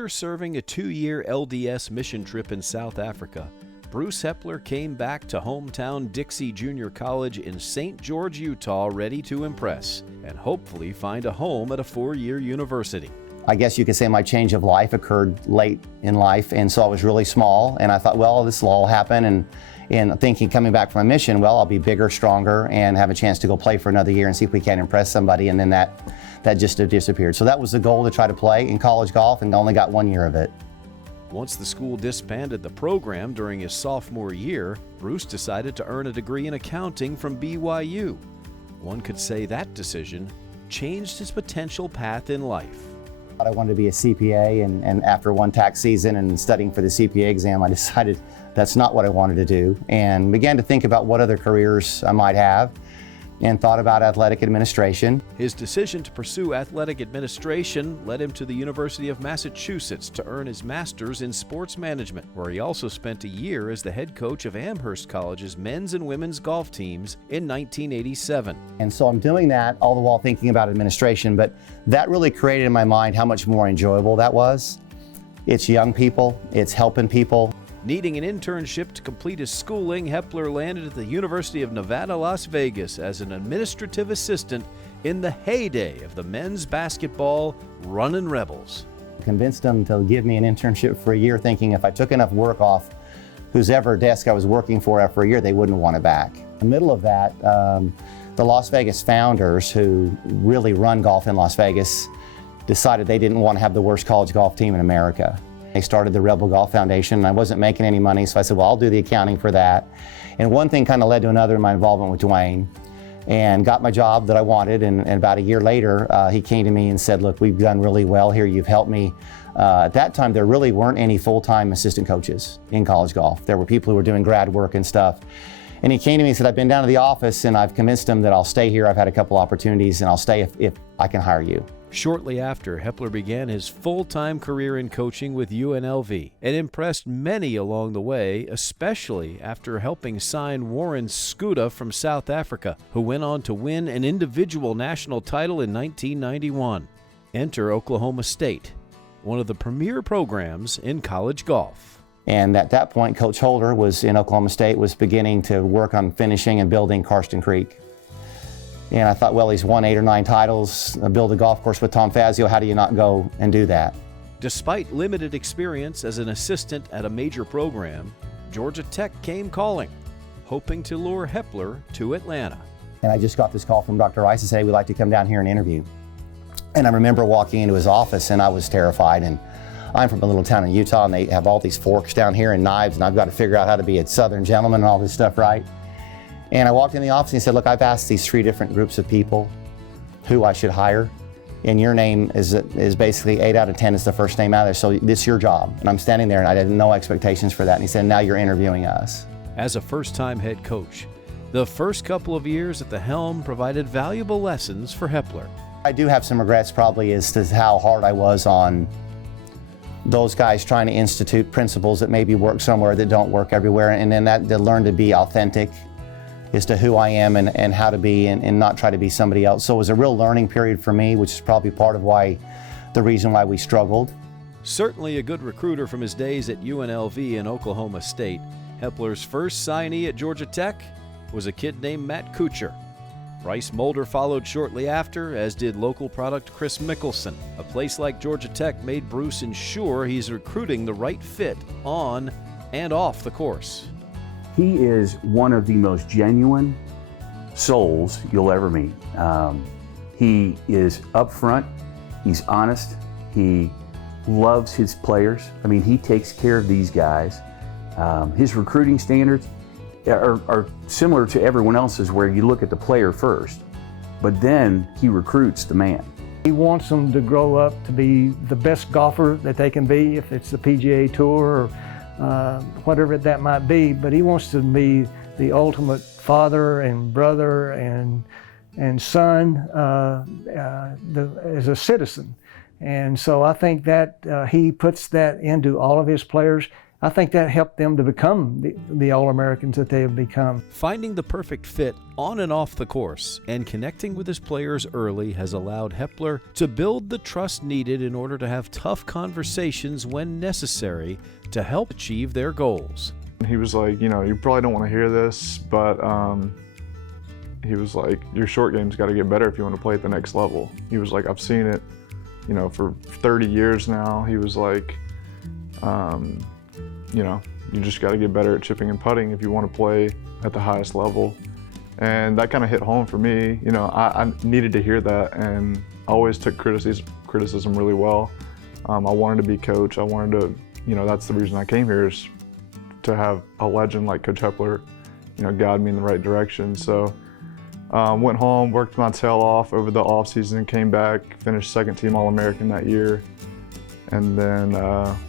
After serving a 2-year LDS mission trip in South Africa, Bruce Heppler came back to hometown Dixie Junior College in St. George, Utah, ready to impress and hopefully find a home at a 4-year university. I guess you could say my change of life occurred late in life, and so I was really small, and I thought, well, this will all happen, and thinking coming back from a mission, well, I'll be bigger, stronger, and have a chance to go play for another year and see if we can impress somebody, and then that just disappeared. So that was the goal, to try to play in college golf, and only got 1 year of it. Once the school disbanded the program during his sophomore year, Bruce decided to earn a degree in accounting from BYU. One could say that decision changed his potential path in life. I wanted to be a CPA, and after one tax season and studying for the CPA exam, I decided that's not what I wanted to do, and began to think about what other careers I might have, and thought about athletic administration. His decision to pursue athletic administration led him to the University of Massachusetts to earn his master's in sports management, where he also spent a year as the head coach of Amherst College's men's and women's golf teams in 1987. And so I'm doing that all the while thinking about administration, but that really created in my mind how much more enjoyable that was. It's young people, it's helping people. Needing an internship to complete his schooling, Heppler landed at the University of Nevada, Las Vegas as an administrative assistant in the heyday of the men's basketball Runnin' Rebels. I convinced them to give me an internship for a year, thinking if I took enough work off whose ever desk I was working for after a year, they wouldn't want it back. In the middle of that, the Las Vegas founders, who really run golf in Las Vegas, decided they didn't want to have the worst college golf team in America. They started the Rebel Golf Foundation, and I wasn't making any money, so I said, well, I'll do the accounting for that. And one thing kind of led to another in my involvement with Dwayne, and got my job that I wanted, and about a year later, he came to me and said, look, we've done really well here, you've helped me. At that time, there really weren't any full-time assistant coaches in college golf. There were people who were doing grad work and stuff. And he came to me and said, I've been down to the office, and I've convinced him that I'll stay here. I've had a couple opportunities, and I'll stay if I can hire you. Shortly after, Heppler began his full-time career in coaching with UNLV and impressed many along the way, especially after helping sign Warren Skuda from South Africa, who went on to win an individual national title in 1991. Enter Oklahoma State, one of the premier programs in college golf. And at that point, Coach Holder was in Oklahoma State, was beginning to work on finishing and building Karsten Creek. And I thought, well, he's won 8 or 9 titles, build a golf course with Tom Fazio, how do you not go and do that? Despite limited experience as an assistant at a major program, Georgia Tech came calling, hoping to lure Heppler to Atlanta. And I just got this call from Dr. Rice and said, hey, we'd like to come down here and interview. And I remember walking into his office, and I was terrified. And I'm from a little town in Utah, and they have all these forks down here and knives, and I've got to figure out how to be a Southern gentleman and all this stuff, right? And I walked in the office and he said, look, I've asked these 3 different groups of people who I should hire, and your name is basically 8 out of 10 is the first name out of there, so this is your job. And I'm standing there, and I had no expectations for that. And he said, now you're interviewing us. As a first-time head coach, the first couple of years at the helm provided valuable lessons for Heppler. I do have some regrets probably as to how hard I was on those guys trying to institute principles that maybe work somewhere that don't work everywhere, and then to learn to be authentic as to who I am and how to be, and not try to be somebody else. So it was a real learning period for me, which is probably part of the reason why we struggled. Certainly a good recruiter from his days at UNLV and Oklahoma State, Heppler's first signee at Georgia Tech was a kid named Matt Kuchar. Bryce Mulder followed shortly after, as did local product Chris Mickelson. A place like Georgia Tech made Bruce ensure he's recruiting the right fit on and off the course. He is one of the most genuine souls you'll ever meet. He is upfront, he's honest, he loves his players. I mean, he takes care of these guys. His recruiting standards are similar to everyone else's, where you look at the player first, but then he recruits the man. He wants them to grow up to be the best golfer that they can be, if it's the PGA Tour or whatever that might be, but he wants to be the ultimate father and brother and son as a citizen. And so I think that he puts that into all of his players, I think that helped them to become the All-Americans that they have become. Finding the perfect fit on and off the course and connecting with his players early has allowed Heppler to build the trust needed in order to have tough conversations when necessary to help achieve their goals. He was like, you know, you probably don't want to hear this, but he was like, your short game's got to get better if you want to play at the next level. He was like, I've seen it, you know, for 30 years now. He was like, you know, you just got to get better at chipping and putting if you want to play at the highest level. And that kind of hit home for me. You know, I needed to hear that, and I always took criticism really well. I wanted to be coach. I wanted to, you know, that's the reason I came here, is to have a legend like Coach Heppler, you know, guide me in the right direction. So went home, worked my tail off over the off season, came back, finished second team All-American that year, and then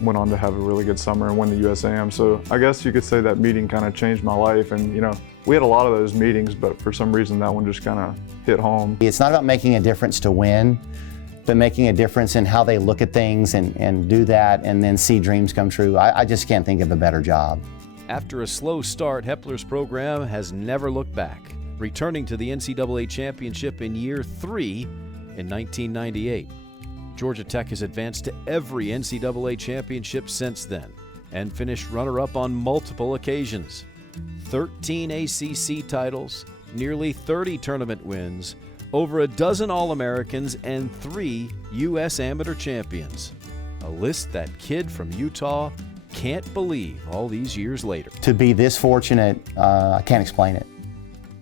went on to have a really good summer and win the USAM. So I guess you could say that meeting kind of changed my life. And, you know, we had a lot of those meetings, but for some reason that one just kind of hit home. It's not about making a difference to win, but making a difference in how they look at things and do that and then see dreams come true. I just can't think of a better job. After a slow start, Heppler's program has never looked back, returning to the NCAA championship in year 3 in 1998. Georgia Tech has advanced to every NCAA championship since then and finished runner-up on multiple occasions. 13 ACC titles, nearly 30 tournament wins, over a dozen All-Americans, and 3 U.S. Amateur champions. A list that kid from Utah can't believe all these years later. To be this fortunate, I can't explain it.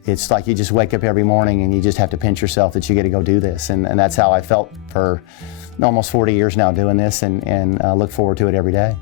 It's like you just wake up every morning and you just have to pinch yourself that you get to go do this. And that's how I felt for almost 40 years now doing this, and look forward to it every day.